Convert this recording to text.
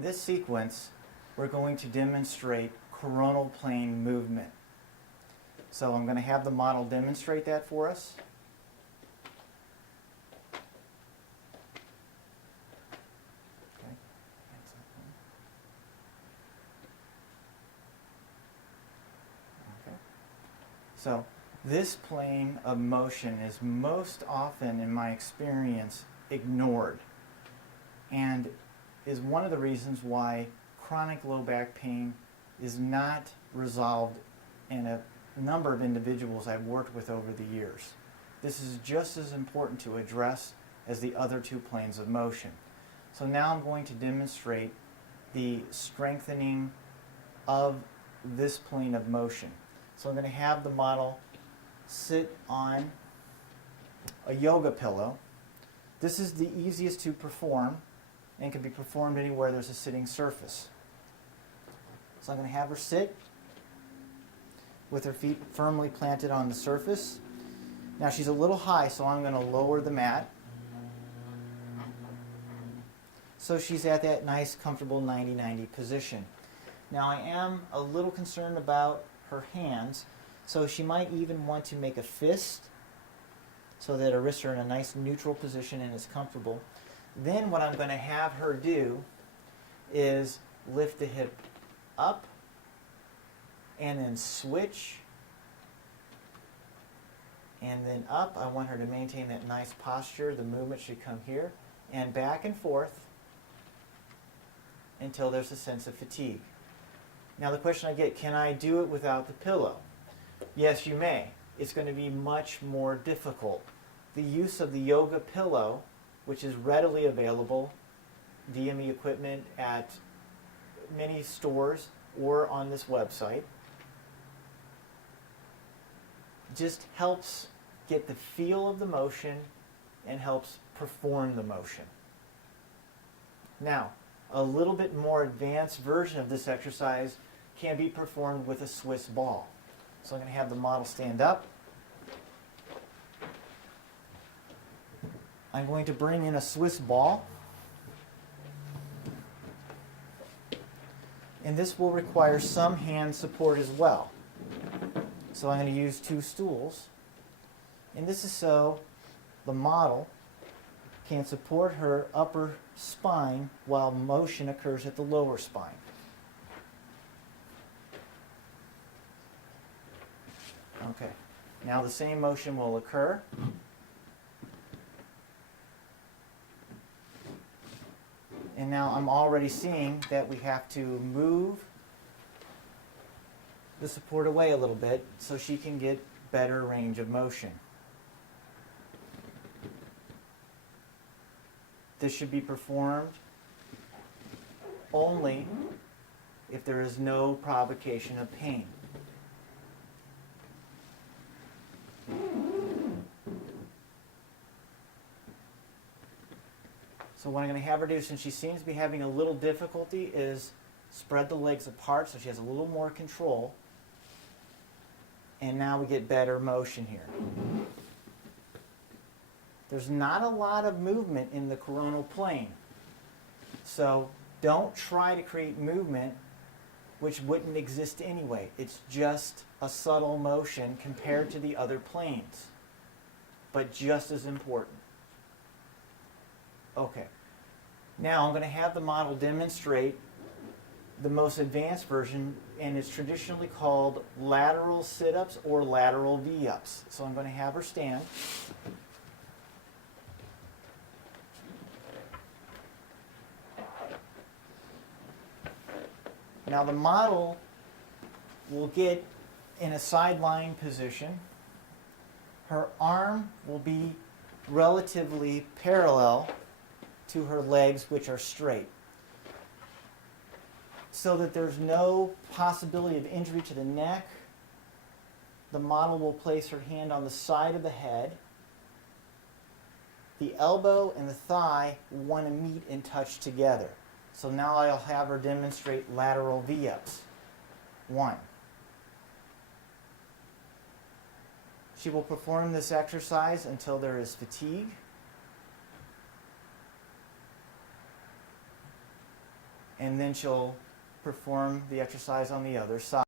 In this sequence, we're going to demonstrate coronal plane movement. So I'm going to have the model demonstrate that for us. Okay. So this plane of motion is most often, in my experience, ignored, and is one of the reasons why chronic low back pain is not resolved in a number of individuals I've worked with over the years. This is just as important to address as the other two planes of motion. So now I'm going to demonstrate the strengthening of this plane of motion. So I'm going to have the model sit on a yoga pillow. This is the easiest to perform and can be performed anywhere there's a sitting surface. So I'm going to have her sit with her feet firmly planted on the surface. Now she's a little high, so I'm going to lower the mat. So she's at that nice, comfortable 90-90 position. Now I am a little concerned about her hands, so she might even want to make a fist so that her wrists are in a nice neutral position and is comfortable. Then what I'm going to have her do is lift the hip up and then switch and then up. I want her to maintain that nice posture. The movement should come here and back and forth until there's a sense of fatigue. Now the question I get, can I do it without the pillow? Yes, you may. It's going to be much more difficult. The use of the yoga pillow, which is readily available, DME equipment at many stores or on this website, just helps get the feel of the motion and helps perform the motion. Now, a little bit more advanced version of this exercise can be performed with a Swiss ball. So I'm going to have the model stand up. I'm going to bring in a Swiss ball. And this will require some hand support as well. So I'm going to use two stools. And this is so the model can support her upper spine while motion occurs at the lower spine. Okay, now the same motion will occur. And now I'm already seeing that we have to move the support away a little bit so she can get better range of motion. This should be performed only if there is no provocation of pain. So what I'm going to have her do, since she seems to be having a little difficulty, is spread the legs apart so she has a little more control. And now we get better motion here. There's not a lot of movement in the coronal plane. So don't try to create movement which wouldn't exist anyway. It's just a subtle motion compared to the other planes, but just as important. Okay. Now I'm going to have the model demonstrate the most advanced version, and it's traditionally called lateral sit-ups or lateral V-ups. So I'm going to have her stand. Now the model will get in a sideline position. Her arm will be relatively parallel to her legs, which are straight, so that there's no possibility of injury to the neck. The model will place her hand on the side of the head. The elbow and the thigh want to meet and touch together. So now I'll have her demonstrate lateral V-ups. 1. She will perform this exercise until there is fatigue. and then she'll perform the exercise on the other side.